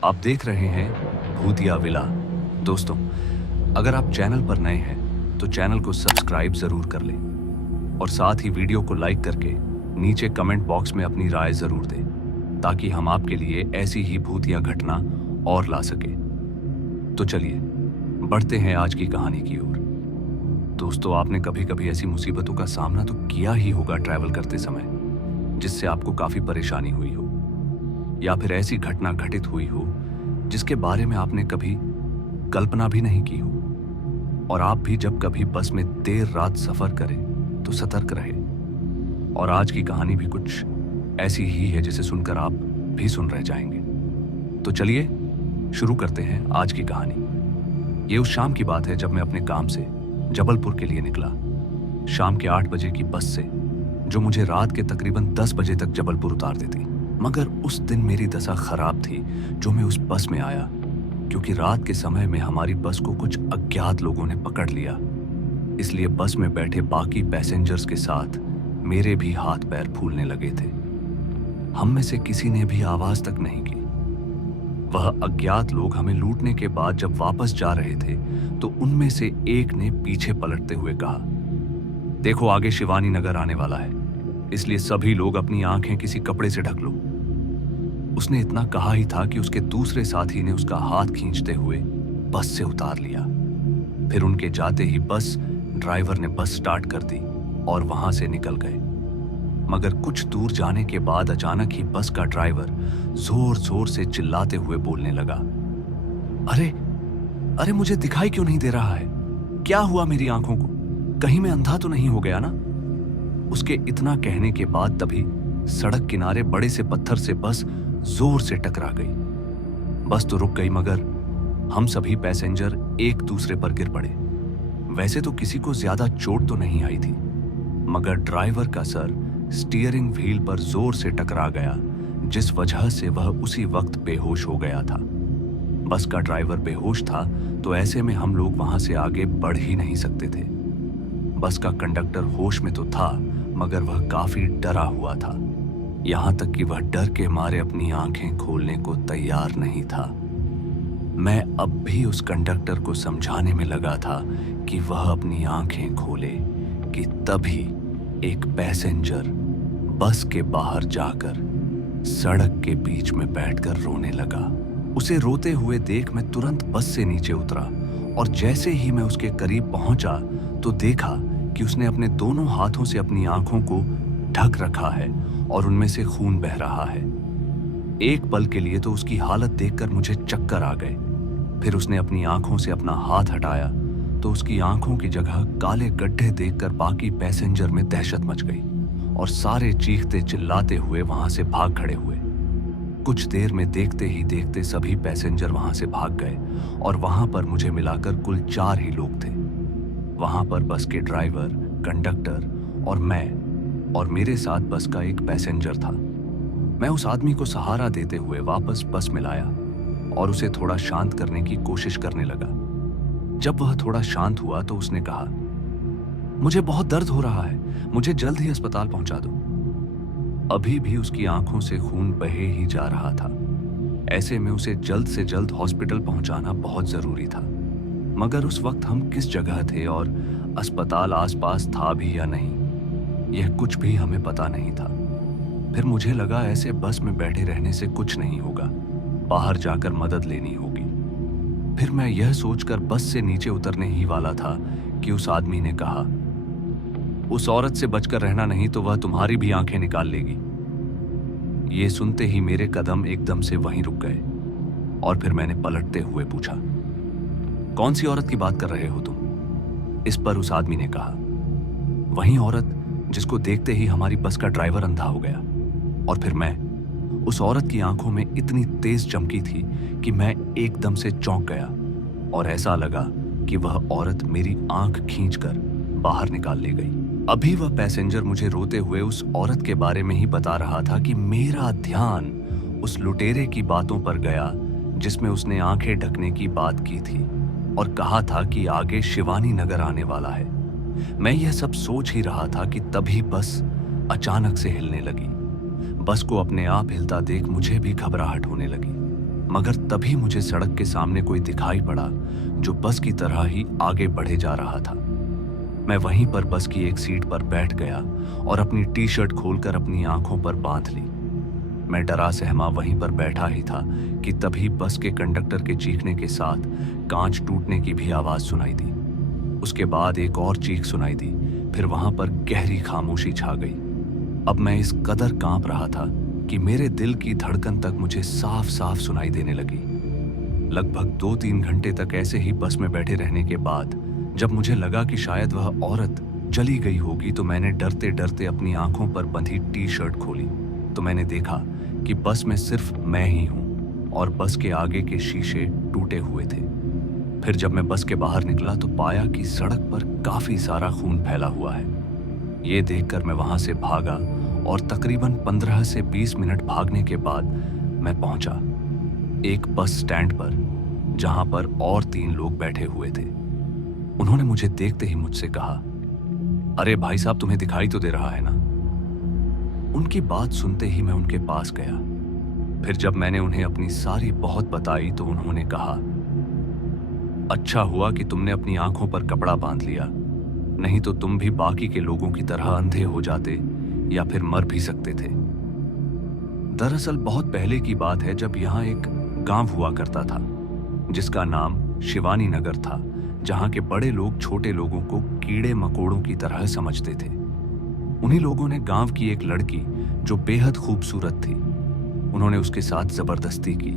आप देख रहे हैं भूतिया विला। दोस्तों, अगर आप चैनल पर नए हैं तो चैनल को सब्सक्राइब जरूर कर लें और साथ ही वीडियो को लाइक करके नीचे कमेंट बॉक्स में अपनी राय जरूर दें ताकि हम आपके लिए ऐसी ही भूतिया घटना और ला सके। तो चलिए बढ़ते हैं आज की कहानी की ओर। दोस्तों, आपने कभी कभी ऐसी मुसीबतों का सामना तो किया ही होगा ट्रैवल करते समय, जिससे आपको काफी परेशानी हुई हो या फिर ऐसी घटना घटित हुई हो जिसके बारे में आपने कभी कल्पना भी नहीं की हो। और आप भी जब कभी बस में देर रात सफर करें तो सतर्क रहे। और आज की कहानी भी कुछ ऐसी ही है जिसे सुनकर आप भी सुन रह जाएंगे। तो चलिए शुरू करते हैं आज की कहानी। ये उस शाम की बात है जब मैं अपने काम से जबलपुर के लिए निकला। शाम के 8 बजे की बस से, जो मुझे रात के तकरीबन 10 बजे तक जबलपुर उतार देती। मगर उस दिन मेरी दशा खराब थी जो मैं उस बस में आया, क्योंकि रात के समय में हमारी बस को कुछ अज्ञात लोगों ने पकड़ लिया। इसलिए बस में बैठे बाकी पैसेंजर्स के साथ मेरे भी हाथ पैर फूलने लगे थे। हम में से किसी ने भी आवाज तक नहीं की। वह अज्ञात लोग हमें लूटने के बाद जब वापस जा रहे थे तो उनमें से एक ने पीछे पलटते हुए कहा, देखो आगे शिवानी नगर आने वाला है, इसलिए सभी लोग अपनी आंखें किसी कपड़े से ढक लो। उसने इतना कहा ही था कि उसके दूसरे साथी ने उसका हाथ खींचते हुए बस से उतार लिया। फिर उनके जाते ही बस ड्राइवर ने बस स्टार्ट कर दी और वहां से निकल गए। मगर कुछ दूर जाने के बाद अचानक ही बस का ड्राइवर जोर जोर से चिल्लाते हुए बोलने लगा, अरे अरे मुझे दिखाई क्यों नहीं दे रहा है? क्या हुआ मेरी आंखों को? कहीं मैं अंधा तो नहीं हो गया ना? उसके इतना कहने के बाद तभी सड़क किनारे बड़े से पत्थर से बस जोर से टकरा गई। बस तो रुक गई, मगर हम सभी पैसेंजर एक दूसरे पर गिर पड़े। वैसे तो किसी को ज्यादा चोट तो नहीं आई थी, मगर ड्राइवर का सर स्टीयरिंग व्हील पर जोर से टकरा गया, जिस वजह से वह उसी वक्त बेहोश हो गया था। बस का ड्राइवर बेहोश था तो ऐसे में हम लोग वहां से आगे बढ़ ही नहीं सकते थे। बस का कंडक्टर होश में तो था, मगर वह काफी डरा हुआ था, यहां तक कि वह डर के मारे अपनी आंखें खोलने को तैयार नहीं था। मैं अब भी उस कंडक्टर को समझाने में लगा था कि वह अपनी आंखें खोले कि तभी एक पैसेंजर बस के बाहर जाकर सड़क के बीच में बैठकर रोने लगा। उसे रोते हुए देख मैं तुरंत बस से नीचे उतरा और जैसे ही मैं उसके करीब पहुंचा तो देखा कि उसने अपने दोनों हाथों से अपनी आंखों को ढक रखा है और उनमें से खून बह रहा है। एक पल के लिए तो उसकी हालत देखकर मुझे चक्कर आ गए। फिर उसने अपनी आंखों से अपना हाथ हटाया तो उसकी आंखों की जगह काले गड्ढे देखकर बाकी पैसेंजर में दहशत मच गई और सारे चीखते चिल्लाते हुए वहां से भाग खड़े हुए। कुछ देर में देखते ही देखते सभी पैसेंजर वहां से भाग गए और वहां पर मुझे मिलाकर कुल 4 ही लोग थे। वहां पर बस के ड्राइवर, कंडक्टर और मैं, और मेरे साथ बस का एक पैसेंजर था। मैं उस आदमी को सहारा देते हुए वापस बस में लाया और उसे थोड़ा शांत करने की कोशिश करने लगा। जब वह थोड़ा शांत हुआ तो उसने कहा, मुझे बहुत दर्द हो रहा है, मुझे जल्द ही अस्पताल पहुंचा दो। अभी भी उसकी आंखों से खून बहे ही जा रहा था। ऐसे में उसे जल्द से जल्द हॉस्पिटल पहुंचाना बहुत जरूरी था। मगर उस वक्त हम किस जगह थे और अस्पताल आसपास था भी या नहीं, यह कुछ भी हमें पता नहीं था। फिर मुझे लगा ऐसे बस में बैठे रहने से कुछ नहीं होगा, बाहर जाकर मदद लेनी होगी। फिर मैं यह सोचकर बस से नीचे उतरने ही वाला था कि उस आदमी ने कहा, उस औरत से बचकर रहना, नहीं तो वह तुम्हारी भी आंखें निकाल लेगी। ये सुनते ही मेरे कदम एकदम से वहीं रुक गए और फिर मैंने पलटते हुए पूछा, कौन सी औरत की बात कर रहे हो तुम? इस पर उस आदमी ने कहा, वही औरत जिसको देखते ही हमारी बस का ड्राइवर अंधा हो गया। और फिर मैं, उस औरत की आंखों में इतनी तेज चमकी थी कि मैं एकदम से चौंक गया और ऐसा लगा कि वह औरत मेरी आंख खींचकर बाहर निकाल ले गई। अभी वह पैसेंजर मुझे रोते हुए उस औरत के बारे में ही बता रहा था कि मेरा ध्यान उस लुटेरे की बातों पर गया जिसमें उसने आंखें ढकने की बात की थी और कहा था कि आगे शिवानी नगर आने वाला है। मैं यह सब सोच ही रहा था कि तभी बस अचानक से हिलने लगी। बस को अपने आप हिलता देख मुझे भी घबराहट होने लगी। मगर तभी मुझे सड़क के सामने कोई दिखाई पड़ा जो बस की तरह ही आगे बढ़े जा रहा था। मैं वहीं पर बस की एक सीट पर बैठ गया और अपनी टी शर्ट खोलकर अपनी आंखों पर बांध ली। मैं डरा सहमा वहीं पर बैठा ही था कि तभी बस के कंडक्टर के चीखने के साथ कांच टूटने की भी आवाज सुनाई दी। उसके बाद एक और चीख सुनाई दी, फिर वहां पर गहरी खामोशी छा गई। अब मैं इस कदर कांप रहा था कि मेरे दिल की धड़कन तक मुझे साफ साफ सुनाई देने लगी। लगभग 2-3 घंटे तक ऐसे ही बस में बैठे रहने के बाद जब मुझे लगा कि शायद वह औरत चली गई होगी, तो मैंने डरते डरते अपनी आंखों पर बंधी टी शर्ट खोली तो मैंने देखा कि बस में सिर्फ मैं ही हूं और बस के आगे के शीशे टूटे हुए थे। फिर जब मैं बस के बाहर निकला तो पाया कि सड़क पर काफी सारा खून फैला हुआ है। ये देखकर मैं वहां से भागा और तकरीबन 15 से 20 मिनट भागने के बाद मैं पहुंचा एक बस स्टैंड पर, जहां पर और 3 लोग बैठे हुए थे। उन्होंने मुझे देखते ही मुझसे कहा, अरे भाई साहब, तुम्हें दिखाई तो दे रहा है ना? उनकी बात सुनते ही मैं उनके पास गया। फिर जब मैंने उन्हें अपनी सारी बहुत बताई तो उन्होंने कहा, अच्छा हुआ कि तुमने अपनी आंखों पर कपड़ा बांध लिया, नहीं तो तुम भी बाकी के लोगों की तरह अंधे हो जाते या फिर मर भी सकते थे। दरअसल बहुत पहले की बात है, जब यहाँ एक गांव हुआ करता था जिसका नाम शिवानी नगर था, जहां के बड़े लोग छोटे लोगों को कीड़े मकोड़ों की तरह समझते थे। उन्हीं लोगों ने गांव की एक लड़की जो बेहद खूबसूरत थी, उन्होंने उसके साथ जबरदस्ती की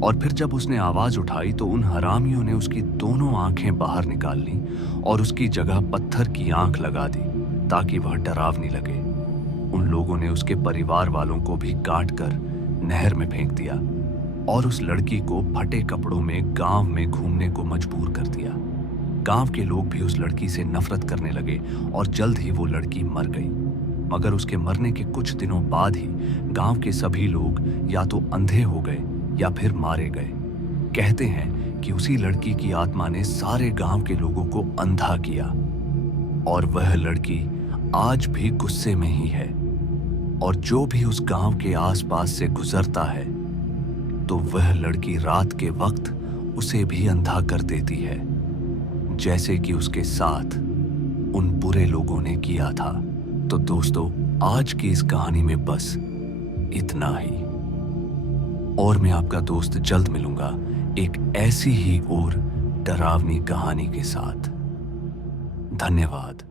और फिर जब उसने आवाज उठाई तो उन हरामियों ने उसकी दोनों आंखें बाहर निकाल ली और उसकी जगह पत्थर की आंख लगा दी ताकि वह डरावनी लगे। उन लोगों ने उसके परिवार वालों को भी काट कर नहर में फेंक दिया और उस लड़की को फटे कपड़ों में गांव में घूमने को मजबूर कर दिया। गांव के लोग भी उस लड़की से नफरत करने लगे और जल्द ही वो लड़की मर गई। मगर उसके मरने के कुछ दिनों बाद ही गांव के सभी लोग या तो अंधे हो गए या फिर मारे गए। कहते हैं कि उसी लड़की की आत्मा ने सारे गांव के लोगों को अंधा किया और वह लड़की आज भी गुस्से में ही है और जो भी उस गांव के आसपास से गुजरता है तो वह लड़की रात के वक्त उसे भी अंधा कर देती है, जैसे कि उसके साथ उन बुरे लोगों ने किया था। तो दोस्तों, आज की इस कहानी में बस इतना ही और मैं आपका दोस्त जल्द मिलूंगा एक ऐसी ही और डरावनी कहानी के साथ। धन्यवाद।